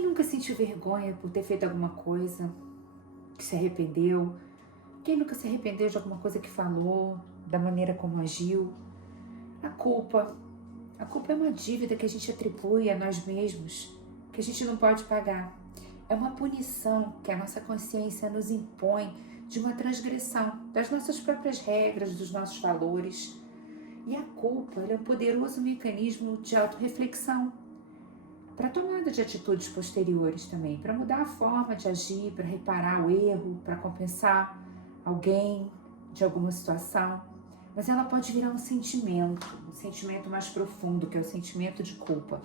Quem nunca sentiu vergonha por ter feito alguma coisa, que se arrependeu? Quem nunca se arrependeu de alguma coisa que falou, da maneira como agiu? A culpa é uma dívida que a gente atribui a nós mesmos, que a gente não pode pagar. É uma punição que a nossa consciência nos impõe de uma transgressão das nossas próprias regras, dos nossos valores. E a culpa é um poderoso mecanismo de autorreflexão para a tomada de atitudes posteriores também, para mudar a forma de agir, para reparar o erro, para compensar alguém de alguma situação. Mas ela pode virar um sentimento mais profundo, que é o sentimento de culpa,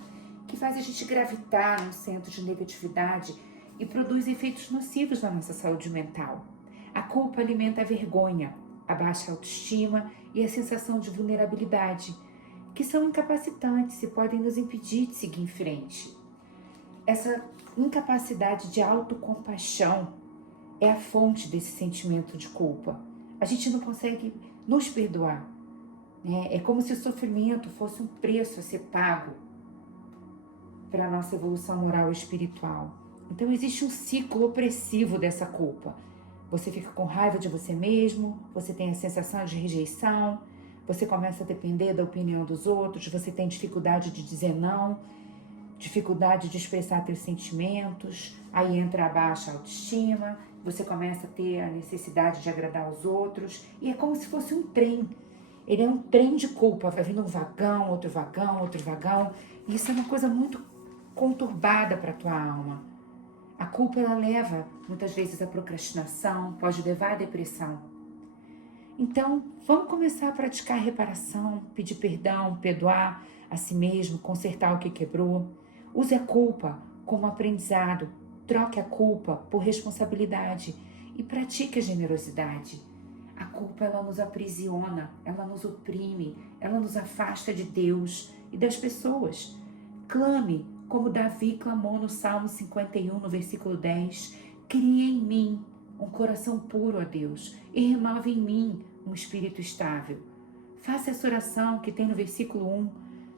que faz a gente gravitar num centro de negatividade e produz efeitos nocivos na nossa saúde mental. A culpa alimenta a vergonha, a baixa autoestima e a sensação de vulnerabilidade, que são incapacitantes e podem nos impedir de seguir em frente. Essa incapacidade de autocompaixão é a fonte desse sentimento de culpa. A gente não consegue nos perdoar, né? É como se o sofrimento fosse um preço a ser pago para a nossa evolução moral e espiritual. Então existe um ciclo opressivo dessa culpa. Você fica com raiva de você mesmo, você tem a sensação de rejeição, você começa a depender da opinião dos outros, você tem dificuldade de dizer não, dificuldade de expressar seus sentimentos, aí entra a baixa autoestima, você começa a ter a necessidade de agradar os outros, e é como se fosse um trem. Ele é um trem de culpa, vai vindo um vagão, outro vagão, outro vagão, e isso é uma coisa muito conturbada para a tua alma. A culpa, ela leva, muitas vezes, à procrastinação, pode levar à depressão. Então, vamos começar a praticar a reparação, pedir perdão, perdoar a si mesmo, consertar o que quebrou. Use a culpa como aprendizado, troque a culpa por responsabilidade e pratique a generosidade. A culpa, ela nos aprisiona, ela nos oprime, ela nos afasta de Deus e das pessoas. Clame, como Davi clamou no Salmo 51, no versículo 10, cria em mim um coração puro, ó Deus, e renova em mim um espírito estável. Faça essa oração que tem no versículo 1,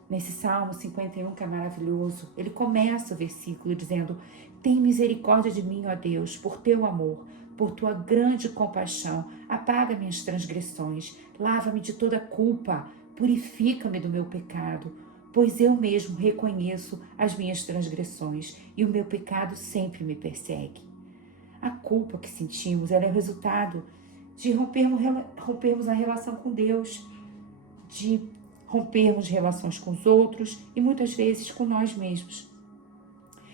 nesse Salmo 51, que é maravilhoso. Ele começa o versículo dizendo: tem misericórdia de mim, ó Deus, por teu amor, por tua grande compaixão. Apaga minhas transgressões, lava-me de toda culpa, purifica-me do meu pecado, pois eu mesmo reconheço as minhas transgressões e o meu pecado sempre me persegue. A culpa que sentimos, ela é o resultado de rompermos a relação com Deus, de rompermos relações com os outros e muitas vezes com nós mesmos.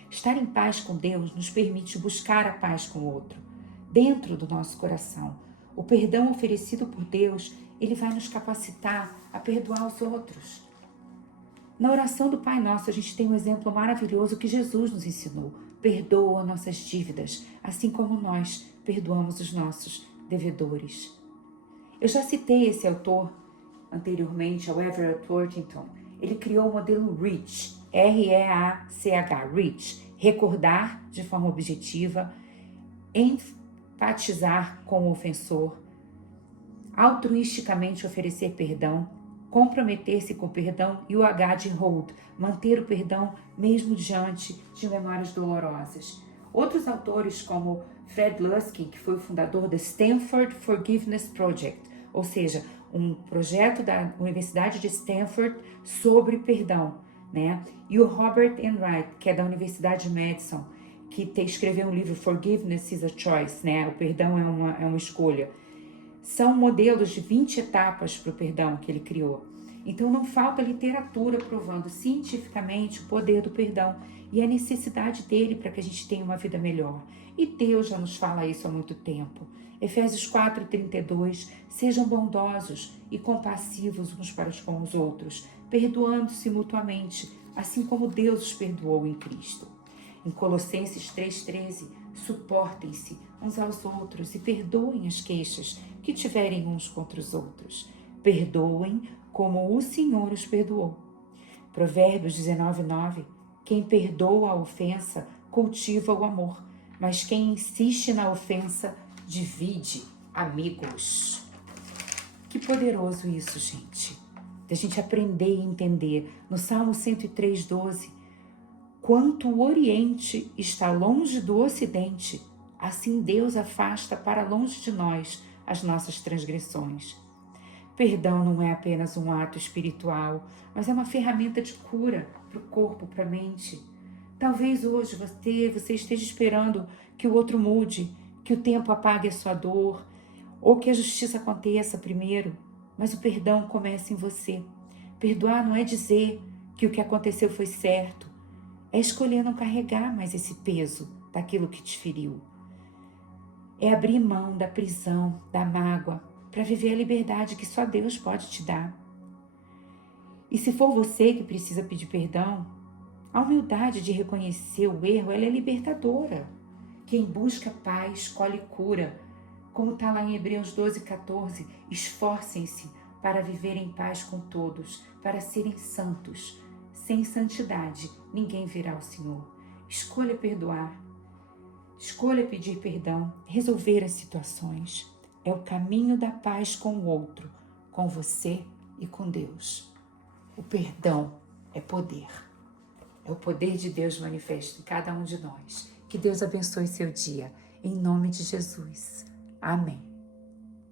Estar em paz com Deus nos permite buscar a paz com o outro, dentro do nosso coração. O perdão oferecido por Deus, ele vai nos capacitar a perdoar os outros. Na oração do Pai Nosso, a gente tem um exemplo maravilhoso que Jesus nos ensinou. Perdoa nossas dívidas, assim como nós perdoamos os nossos devedores. Eu já citei esse autor anteriormente, o Everett Worthington. Ele criou o modelo REACH, R-E-A-C-H, REACH, recordar de forma objetiva, empatizar com o ofensor, altruisticamente oferecer perdão, comprometer-se com o perdão, e o H de hold, manter o perdão mesmo diante de memórias dolorosas. Outros autores, como Fred Luskin, que foi o fundador da Stanford Forgiveness Project, ou seja, um projeto da Universidade de Stanford sobre perdão, né? E o Robert Enright, que é da Universidade de Madison, que escreveu um livro Forgiveness is a Choice, né? O perdão é uma escolha. São modelos de 20 etapas para o perdão que ele criou. Então não falta literatura provando cientificamente o poder do perdão e a necessidade dele para que a gente tenha uma vida melhor. E Deus já nos fala isso há muito tempo. Efésios 4:32, sejam bondosos e compassivos uns para com os outros, perdoando-se mutuamente, assim como Deus os perdoou em Cristo. Em Colossenses 3:13, suportem-se uns aos outros e perdoem as queixas que tiverem uns contra os outros. Perdoem como o Senhor os perdoou. Provérbios 19:9, quem perdoa a ofensa cultiva o amor, mas quem insiste na ofensa divide amigos. Que poderoso isso, gente. Da gente aprender e entender. No Salmo 103:12, Quanto o Oriente está longe do Ocidente, assim Deus afasta para longe de nós as nossas transgressões. Perdão não é apenas um ato espiritual, mas é uma ferramenta de cura para o corpo, para a mente. Talvez hoje você esteja esperando que o outro mude, que o tempo apague a sua dor, ou que a justiça aconteça primeiro, mas o perdão começa em você. Perdoar não é dizer que o que aconteceu foi certo, é escolher não carregar mais esse peso daquilo que te feriu. É abrir mão da prisão, da mágoa, para viver a liberdade que só Deus pode te dar. E se for você que precisa pedir perdão, a humildade de reconhecer o erro, ela é libertadora. Quem busca paz, colhe cura. Como está lá em Hebreus 12:14, esforcem-se para viver em paz com todos, para serem santos. Sem santidade, ninguém verá ao Senhor. Escolha perdoar. Escolha pedir perdão, resolver as situações. É o caminho da paz com o outro, com você e com Deus. O perdão é poder. É o poder de Deus manifesto em cada um de nós. Que Deus abençoe seu dia. Em nome de Jesus. Amém.